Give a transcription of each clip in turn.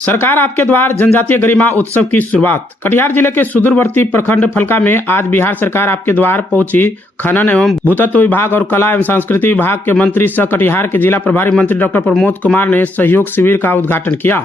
सरकार आपके द्वार जनजातीय गरिमा उत्सव की शुरुआत। कटिहार जिले के सुदूरवर्ती प्रखंड फलका में आज बिहार सरकार आपके द्वार पहुंची। खनन एवं भूतत्व विभाग और कला एवं संस्कृति विभाग के मंत्री सह कटिहार के जिला प्रभारी मंत्री डॉक्टर प्रमोद कुमार ने सहयोग शिविर का उद्घाटन किया।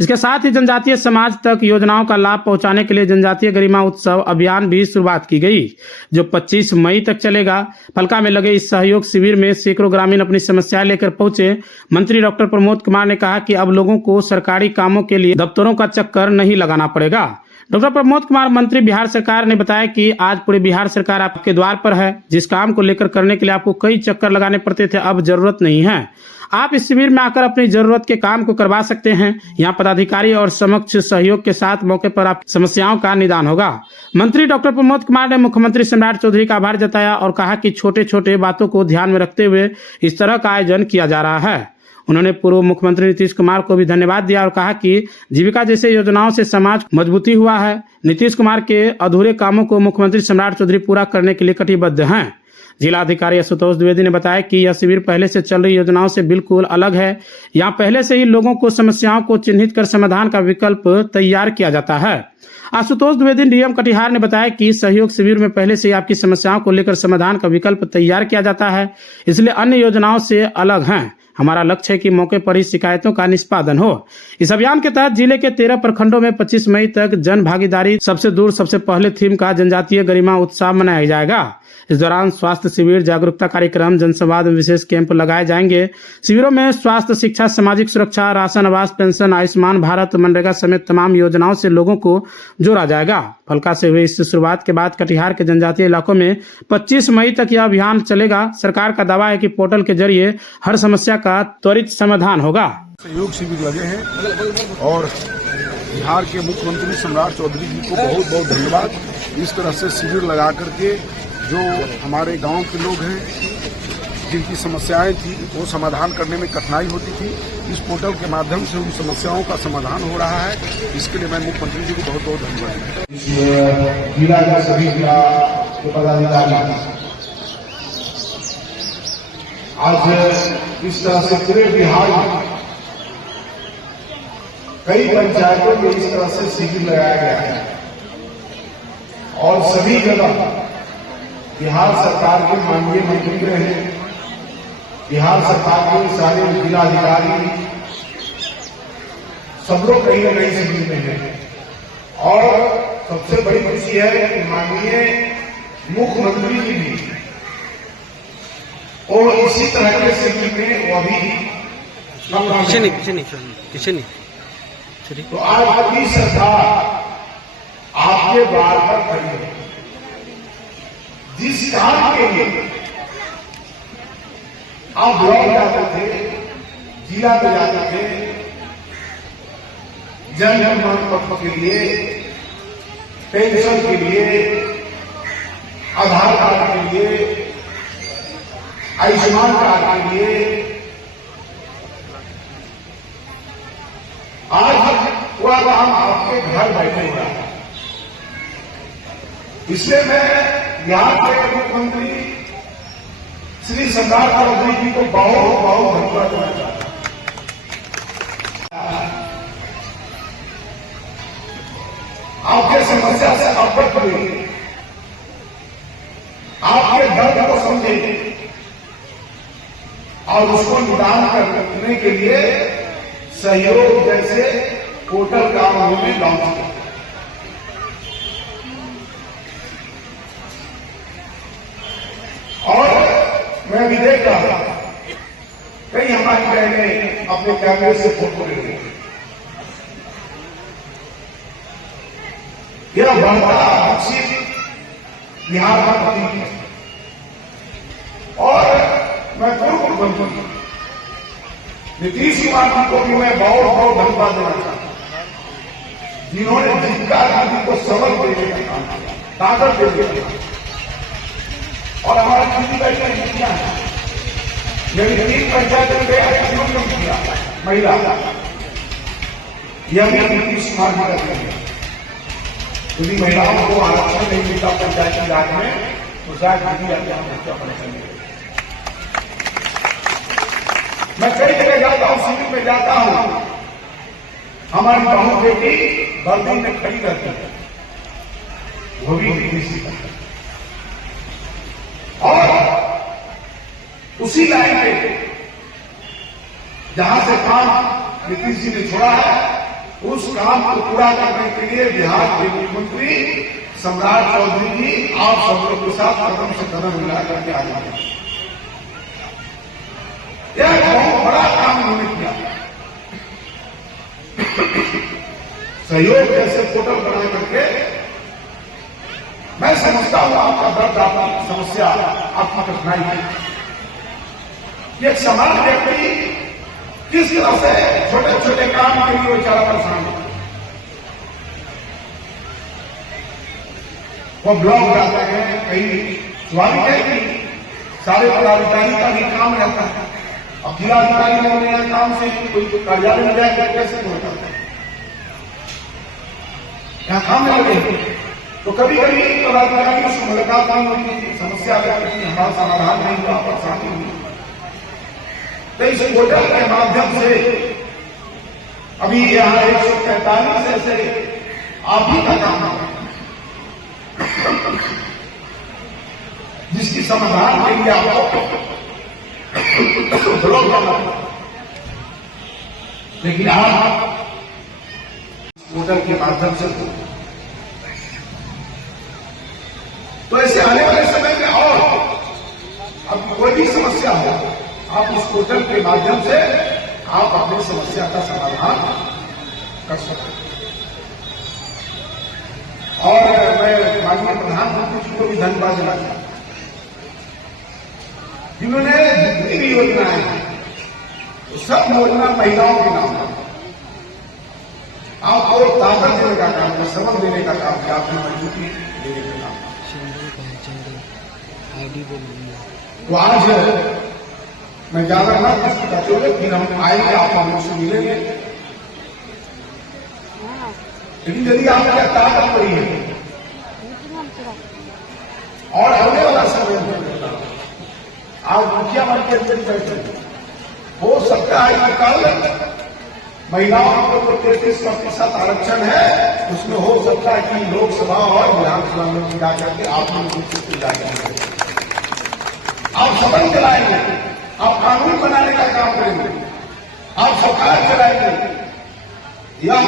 इसके साथ ही जनजातीय समाज तक योजनाओं का लाभ पहुंचाने के लिए जनजातीय गरिमा उत्सव अभियान भी शुरुआत की गई, जो 25 मई तक चलेगा। फलका में लगे इस सहयोग शिविर में सैकड़ों ग्रामीण अपनी समस्याएं लेकर पहुंचे। मंत्री डॉक्टर प्रमोद कुमार ने कहा कि अब लोगों को सरकारी कामों के लिए दफ्तरों का चक्कर नहीं लगाना पड़ेगा। डॉक्टर प्रमोद कुमार मंत्री बिहार सरकार ने बताया कि आज पूरे बिहार सरकार आपके द्वार पर है। जिस काम को लेकर करने के लिए आपको कई चक्कर लगाने पड़ते थे, अब जरूरत नहीं है। आप इस शिविर में आकर अपनी जरूरत के काम को करवा सकते हैं। यहाँ पदाधिकारी और समक्ष सहयोग के साथ मौके पर आप समस्याओं का निदान होगा। मंत्री डॉक्टर प्रमोद कुमार ने मुख्यमंत्री सम्राट चौधरी का आभार जताया और कहा कि छोटे छोटे बातों को ध्यान में रखते हुए इस तरह का आयोजन किया जा रहा है। उन्होंने पूर्व मुख्यमंत्री नीतीश कुमार को भी धन्यवाद दिया और कहा कि जीविका जैसे योजनाओं से समाज मजबूती हुआ है। नीतीश कुमार के अधूरे कामों को मुख्यमंत्री सम्राट चौधरी पूरा करने के लिए कटिबद्ध हैं। जिला अधिकारी आशुतोष द्विवेदी ने बताया कि यह शिविर पहले से चल रही योजनाओं से बिल्कुल अलग है। यहाँ पहले से ही लोगों को समस्याओं को चिन्हित कर समाधान का विकल्प तैयार किया जाता है। आशुतोष द्विवेदी डीएम कटिहार ने बताया कि सहयोग शिविर में पहले से ही आपकी समस्याओं को लेकर समाधान का विकल्प तैयार किया जाता है, इसलिए अन्य योजनाओं से अलग हैं। हमारा लक्ष्य है कि मौके पर ही शिकायतों का निष्पादन हो। इस अभियान के तहत जिले के 13 प्रखंडों में 25 मई तक जन भागीदारी सबसे दूर सबसे पहले थीम का जनजातीय गरिमा उत्सव मनाया जाएगा। इस दौरान स्वास्थ्य शिविर, जागरूकता कार्यक्रम, जनसंवाद में विशेष कैंप लगाए जाएंगे। शिविरों में स्वास्थ्य, शिक्षा, सामाजिक सुरक्षा, राशन, आवास, पेंशन, आयुष्मान भारत, मनरेगा समेत तमाम योजनाओं से लोगों को जोड़ा जाएगा। फलका से हुई इस शुरुआत के बाद कटिहार के जनजातीय इलाकों में 25 मई तक यह अभियान चलेगा। सरकार का दावा है कि पोर्टल के जरिए हर समस्या का त्वरित समाधान होगा। सहयोग शिविर लगे हैं और बिहार के मुख्यमंत्री सम्राट चौधरी जी को बहुत बहुत धन्यवाद। इस तरह से शिविर लगा करके जो हमारे गांव के लोग हैं जिनकी समस्याएं थी वो समाधान करने में कठिनाई होती थी, इस पोर्टल के माध्यम से उन समस्याओं का समाधान हो रहा है। इसके लिए मैं मुख्यमंत्री जी को बहुत बहुत धन्यवाद। जिला के सभी पदाधिकारी आज इस तरह से पूरे बिहार में कई पंचायतों में इस तरह से शिविर लगाया गया है और सभी जगह बिहार सरकार के माननीय मंत्री रहे, बिहार सरकार के सारे जिलाधिकारी सब लोग कहीं न कहीं शिविर में हैं। और सबसे बड़ी खुशी है कि माननीय मुख्यमंत्री जी भी और इसी तरह के शिविर में वो भी पीछे नहीं। तो आज आपकी सरकार आपके द्वार पर खड़ी है। जिस काम के लिए आप ब्लॉक जाते थे, जिला में जाते थे, जन प्रमाण पत्र के लिए, पेंशन के लिए, आधार कार्ड के लिए, आयुष्मान कार्ड के लिए, आज वह काम आपके घर बैठे हुआ है। इसलिए मैं बिहार के मुख्यमंत्री श्री सम्राट चौधरी जी को बहुत बहुत धन्यवाद देना चाहता हूं। आपके समस्या से अवगत हुए, आपके दर्द को समझे और उसको निदान करने के लिए सहयोग जैसे पोर्टल काम उन्होंने लॉन्च किया। और मैं भी देख रहा था कई हमारी बहनें अपने कैमरे से फोटो ले रही। यह बढ़ता विकसित बिहार का प्रतीक है और मैं पूर्व मुख्यमंत्री नीतीश कुमार जी को भी मैं बहुत बहुत धन्यवाद देना चाहता हूं, जिन्होंने जीविका दीदी को सबल देने का काम किया, ताकत देने का। और हमारी दीदी बैठे नीतियां हैं, मेरी 3 पंचायत में किया महिला, यह भी नीतीश कुमार जी करते हैं। यदि महिलाओं को आरक्षण नहीं मिलता पंचायती राज में तो शायद दीदी आत्महत्या। मैं कई जगह जाता हूं, शिविर में जाता हूं, हमारी बहू बेटी वर्दी में खड़ी रहती है, वो भी नीतीश का। और उसी लाइन पे जहां से काम नीतीश जी ने छोड़ा है, उस काम को पूरा करने के लिए बिहार के मुख्यमंत्री सम्राट चौधरी जी आप सब लोग के साथ कदम से कदम मिला करके आगे बढ़े। यह बहुत बड़ा काम उन्होंने किया। सहयोग जैसे पोर्टल बना करके मैं समझता हूं आपका दर्द, आपकी समस्या, आपकी कठिनाई। एक समान व्यक्ति किस तरह से छोटे छोटे काम के लिए बेचारा परेशान है। वो ब्लॉक जाते हैं, कहीं स्वाभाविक है कि सारे पदाधिकारी का भी काम रहता है। अब जिलाधिकारी ने काम से कोई कार्यालय में जाएगा कैसे होता है, यहाँ काम में लगे तो कभी कभी पदाधिकारी से मुलाकात नहीं होती, समस्या हमारा समाधान नहीं हुआ, परेशानी हुई। तो इस पोर्टल के माध्यम से अभी यहाँ 143 ऐसे आप ही का काम है जिसकी समाधान के लिए आपको ब्लॉक करना पड़ा। लेकिन आप पोर्टल के माध्यम से तो ऐसे आने वाले समय में और अब कोई भी समस्या हो, आप इस पोर्टल के माध्यम से आप अपनी समस्या का समाधान कर सकते हैं। और मैं माननीय प्रधानमंत्री जी को भी धन्यवाद देना चाहता हूं, जिन्होंने जितनी भी योजनाएं हैं सब योजना महिलाओं के नाम पर आपको ताकत देने का काम, सबक देने का काम किया, आपकी मजबूती देने का काम। तो आज मैं ज्यादा ना कुछ कहते हुए फिर हम आएंगे, आप हम लोग से मिलेंगे। लेकिन यदि आपकी ताकत पड़ी है और आने वाला समय में आप मुखिया बन के अंदर बैठे, हो सकता है कि कल महिलाओं को जो 33% आरक्षण है उसमें हो सकता है कि लोकसभा और विधानसभा में जाकर के आप लोग आप सदन चलाएंगे, आप कानून बनाने का काम करेंगे, आप सरकार चलाएंगे। यह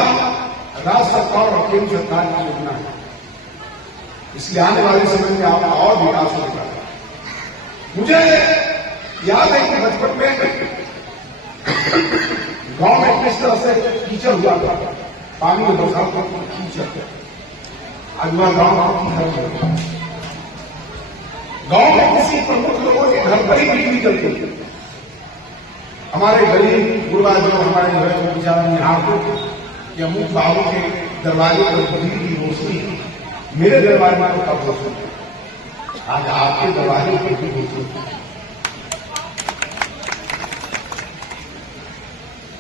राज्य सरकार और केंद्र सरकार की योजना है, इसलिए आने वाले समय में आपका और विकास होगा। मुझे याद है कि बचपन में गांव में किस तरह से कीचड़ हुआ था, पानी में बरसात में कीचड़, आज वह गांव में किसी प्रमुख लोगों के घर पर ही बिजली चलती थी। हमारे गरीब गुरबा जो हमारे घर में बेचारा निहारते कि अमुक बाबू के दरवाजे पर बिजली की रोशनी, मेरे दरवाजे में कब रोशनी, आज आपके दरवाजे पर भी रोशनी।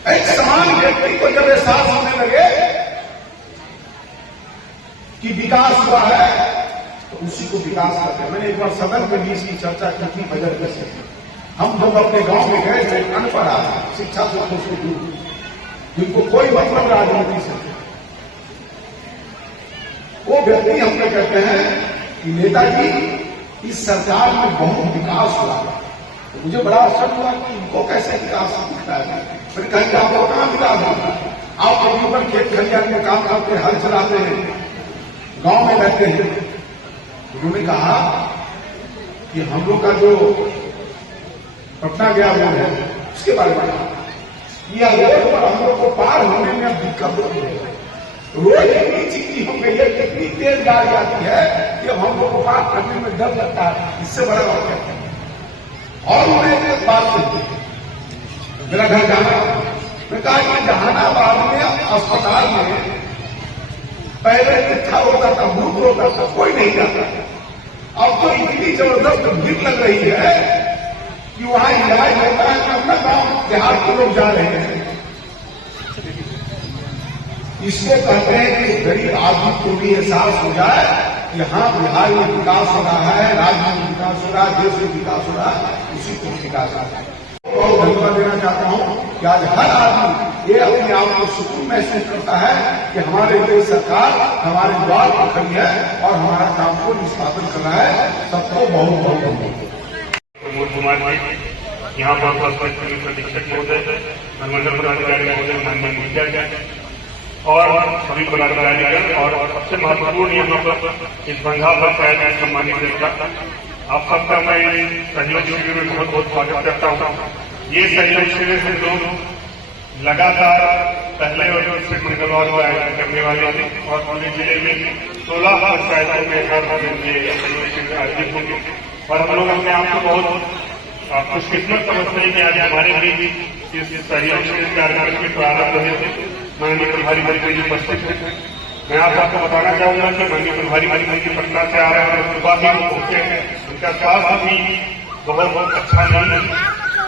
एक समान व्यक्ति को जब एहसास होने लगे कि विकास हुआ है तो उसी को विकास करते हैं। मैंने एक बार सदन में भी इसकी चर्चा की थी बजट कैसे। हम जब अपने गांव में गए थे, अनपढ़ आदमी, शिक्षा से दूर, जिनको कोई मतलब राजनीति से, वो व्यक्ति हमने कहते हैं कि नेताजी इस सरकार में बहुत विकास हुआ। तो मुझे बड़ा आश्चर्य हुआ कि इनको कैसे विकास दिखता है। फिर कहीं आपको कहां विकास होता है, आप कहीं पर खेत खलिहान में काम करते, हल चलाते हैं, गांव में रहते हैं। उन्होंने कहा कि हम लोग का जो पटना गया रोड है उसके बारे में कहा, यह रोड पर हम लोग को पार होने में अब दिक्कत होती है। रोड इतनी चीजी हो गई है, इतनी तेज गाड़ी आती है कि अब हम लोग को पार करने में डर लगता है। इससे बड़ा बात क्या है। और उन्होंने एक बात कही, मेरा घर जाना, मैं कहा कि जहानाबाद में अस्पताल में पहले इकट्ठा होता था, भूत होता था, कोई नहीं जाता। अब तो इतनी जबरदस्त भीड़ लग रही है कि वहां इलाज होता है कि अपना गांव देहात के लोग जा रहे हैं। इसको कहते हैं कि गरीब आदमी को भी एहसास हो जाए कि हाँ बिहार में विकास हो रहा है, राज्य में विकास हो रहा है, देश में विकास हो रहा है, उसी को विकास हो रहा है। बहुत धन्यवाद देना चाहता हूँ कि आज हर आदमी ये अपने आप को सुकून महसूस करता है कि हमारे देश सरकार हमारे द्वार पर खड़ी है और हमारा काम को निष्पादन कर रहा है। सबको बहुत बहुत धन्यवाद। प्रमोद कुमार जी यहाँ पर पुलिस अधीक्षक महोदय, अनुमंडल पदाधिकारी महोदय, माननीय मुखिया जी और सभी पदाधिकारी और सबसे महत्वपूर्ण यहाँ पर इस बंधा पंचायत में सम्मानित जनता, आप सबका मैं सहयोग शिविर में बहुत बहुत स्वागत करता हूँ। ये सहयोग शिविर हम लोग लगातार पहले और दूसरे मंगलवार को आयोजन करने वाले थे और पूरे जिले में 16 पंचायतों में हर दिन ये सहयोग शिविर आयोजित होंगे और हम लोग अपने आप को बहुत खुशकिस्मत समझते हैं कि आज हमारे बीच इस सहयोग शिविर कार्यक्रम के प्रारंभ हुए थे। माननीय प्रभारी मंत्री जी उपस्थित थे। मैं आप सबको बताना चाहूंगा कि माननीय प्रभारी मंत्री जी पटना से आ रहे हैं, सुबह भी पहुंचे हैं, उनका स्वास्थ्य भी बहुत बहुत अच्छा नहीं है,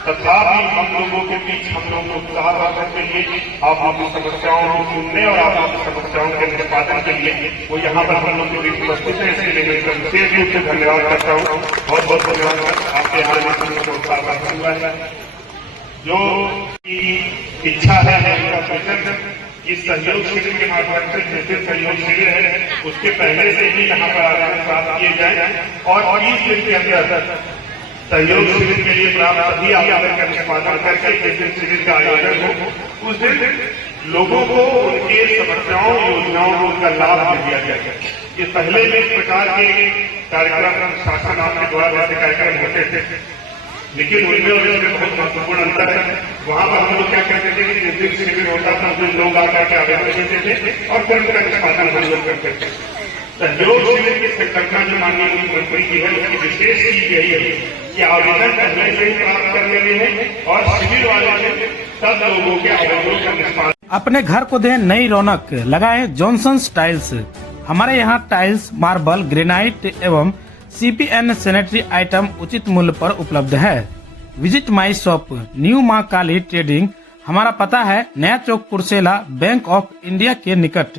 तथापि हम लोगों के बीच हम लोग को उत्साह बढ़ाने के लिए, आप अपनी समस्याओं को सुनने और आप अपनी समस्याओं के निष्पादन के लिए वो यहाँ पर हम लोग के बीच उपस्थित है। इसके लिए मैं विशेष रूप से धन्यवाद करता हूँ। बहुत बहुत धन्यवाद। आपके यहाँ को उत्साह प्राप्त हुआ है। जो इच्छा है उनका सोचन है कि सहयोग शिविर के माध्यम से जैसे सहयोग शिविर है उसके पहले से ही यहाँ पर आवेदन प्राप्त किए जाए और 30 दिन के अंदर सहयोग शिविर के लिए प्राप्त सभी आवेदन का निष्पादन करके जिस दिन शिविर का आयोजन हो उस दिन लोगों को उनके समस्याओं योजनाओं को उनका लाभ दे दिया जाए। ये पहले भी इस प्रकार के कार्यक्रम शासन आपके द्वारा जैसे कार्यक्रम होते थे, लेकिन उनमें और इसमें बहुत महत्वपूर्ण अंतर है। वहां पर हम लोग क्या कहते थे कि जिस दिन शिविर होता था उस दिन लोग आकर के आवेदन देते थे और फिर उनका निष्पादन हम लोग करते थे। सहयोग शिविर की संकल्पना जो माननीय मुख्यमंत्री की है उसकी विशेष चीज यही है कि आवेदन पहले से ही प्राप्त कर लेने हैं और शिविर वाले सब लोगों के आवेदनों का निष्पादन। अपने घर को दें नई रौनक, लगाएं जॉनसन्स टाइल्स। हमारे यहाँ टाइल्स, मार्बल, ग्रेनाइट एवं CPN सैनिटरी आइटम उचित मूल्य पर उपलब्ध है। विजिट माई शॉप, न्यू मां काली ट्रेडिंग। हमारा पता है नया चौक, कुर्सेला, बैंक ऑफ इंडिया के निकट।